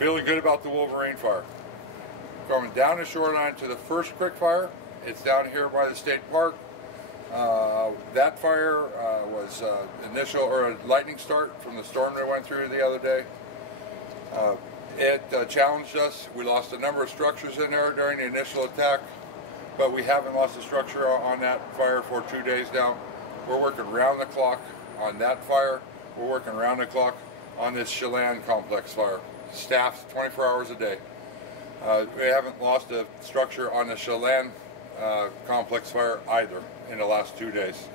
Feeling good about the Wolverine fire. Coming down the shoreline to the first creek fire. It's down here by the state park. That fire was initial or a lightning start from the storm that went through the other day. It challenged us. We lost a number of structures in there during the initial attack, but we haven't lost a structure on that fire for 2 days now. We're working round the clock on that fire. We're working round the clock on this ChelanComplex fire. Staffed 24 hours a day. We haven't lost a structure on the Chelan complex fire either in the last 2 days.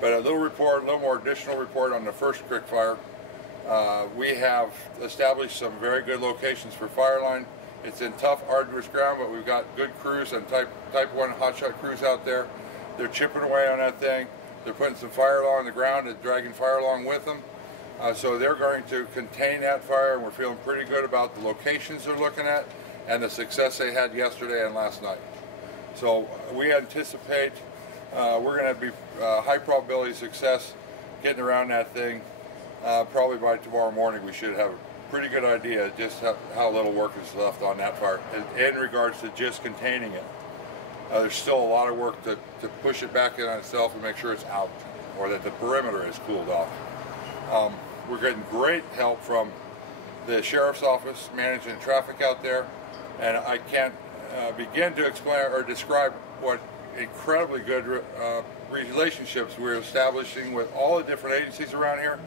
But a little more additional report on the first creek fire. We have established some very good locations for fire line. It's in tough, arduous ground, but we've got good crews and type 1 hotshot crews out there. They're chipping away on that thing. They're putting some fire along the ground and dragging fire along with them. So they're going to contain that fire, and we're feeling pretty good about the locations they're looking at and the success they had yesterday and last night. So we anticipate we're going to be high probability of success getting around that thing. Probably by tomorrow morning we should have a pretty good idea just how little work is left on that fire in regards to just containing it. There's still a lot of work to push it back in on itself and make sure it's out, or that the perimeter is cooled off. We're getting great help from the sheriff's office managing traffic out there, and I can't begin to explain or describe what incredibly good relationships we're establishing with all the different agencies around here.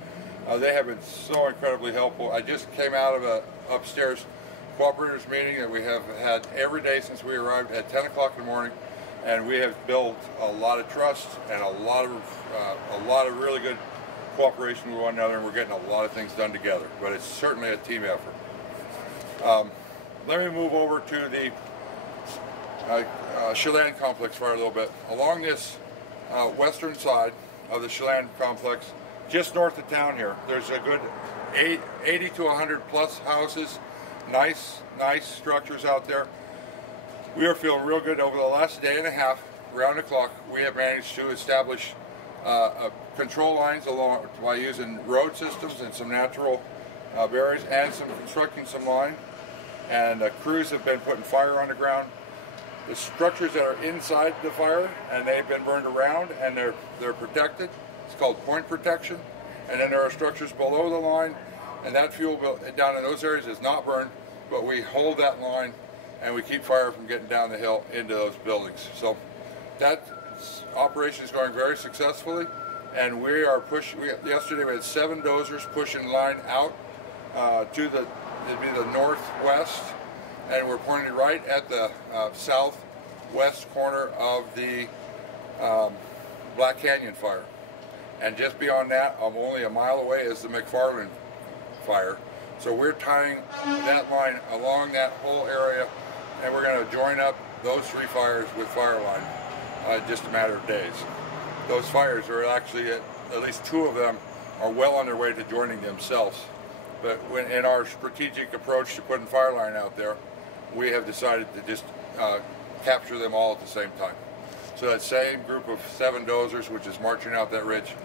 They have been so incredibly helpful. I just came out of an upstairs cooperators meeting that we have had every day since we arrived at 10 o'clock in the morning, and we have built a lot of trust and a lot of really good cooperation with one another, and we're getting a lot of things done together. But it's certainly a team effort. Let me move over to the ChelanComplex fire a little bit. Along this western side of the ChelanComplex, just north of town here, there's a good 80 to 100 plus houses, nice structures out there. We are feeling real good. Over the last day and a half, round the clock, we have managed to establish control lines along by using road systems and some natural barriers, and constructing some line. And crews have been putting fire on the ground. The structures that are inside the fire and they've been burned around and they're protected. It's called point protection. And then there are structures below the line, and that fuel down in those areas is not burned, but we hold that line and we keep fire from getting down the hill into those buildings. So that operation is going very successfully, and we are pushing. Yesterday we had 7 dozers pushing line out to it'd be the northwest, and we're pointing right at the southwest corner of the Black Canyon fire. And just beyond that, only a mile away, is the McFarland fire. So we're tying that line along that whole area, and we're going to join up those 3 fires with fire line in just a matter of days. Those fires are actually, at least 2 of them are well on their way to joining themselves. But in our strategic approach to putting fire line out there, we have decided to just capture them all at the same time. So that same group of 7 dozers, which is marching out that ridge,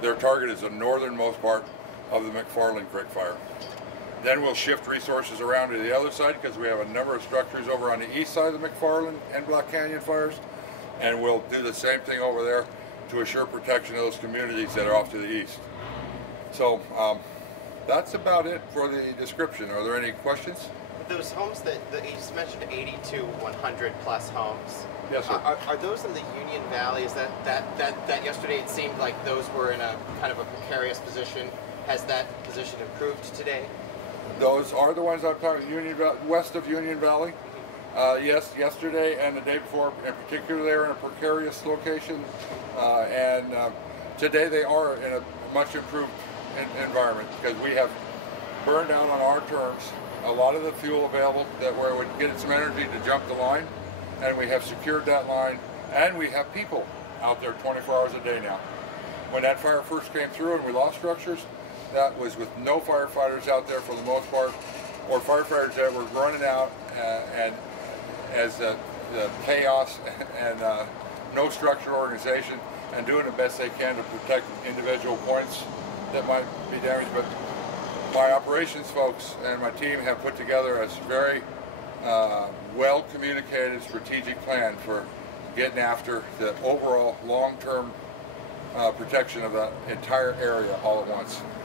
their target is the northernmost part of the McFarland Creek fire. Then we'll shift resources around to the other side, because we have a number of structures over on the east side of the McFarland and Black Canyon fires, and we'll do the same thing over there to assure protection of those communities that are off to the east. So that's about it for the description. Are there any questions? Those homes that you just mentioned, 80 to 100 plus homes. Yes, sir. Are those in the Union Valley? Is that yesterday it seemed like those were in a kind of a precarious position? Has that position improved today? Those are the ones I'm talking about, west of Union Valley. Yes, yesterday and the day before in particular, they were in a precarious location, and today they are in a much improved environment, because we have burned out on our terms a lot of the fuel available that where it would get some energy to jump the line, and we have secured that line, and we have people out there 24 hours a day now. When that fire first came through and we lost structures, that was with no firefighters out there for the most part, or firefighters that were running out and as the chaos and no structured organization, and doing the best they can to protect individual points that might be damaged. But my operations folks and my team have put together a very well communicated strategic plan for getting after the overall long-term protection of the entire area all at once.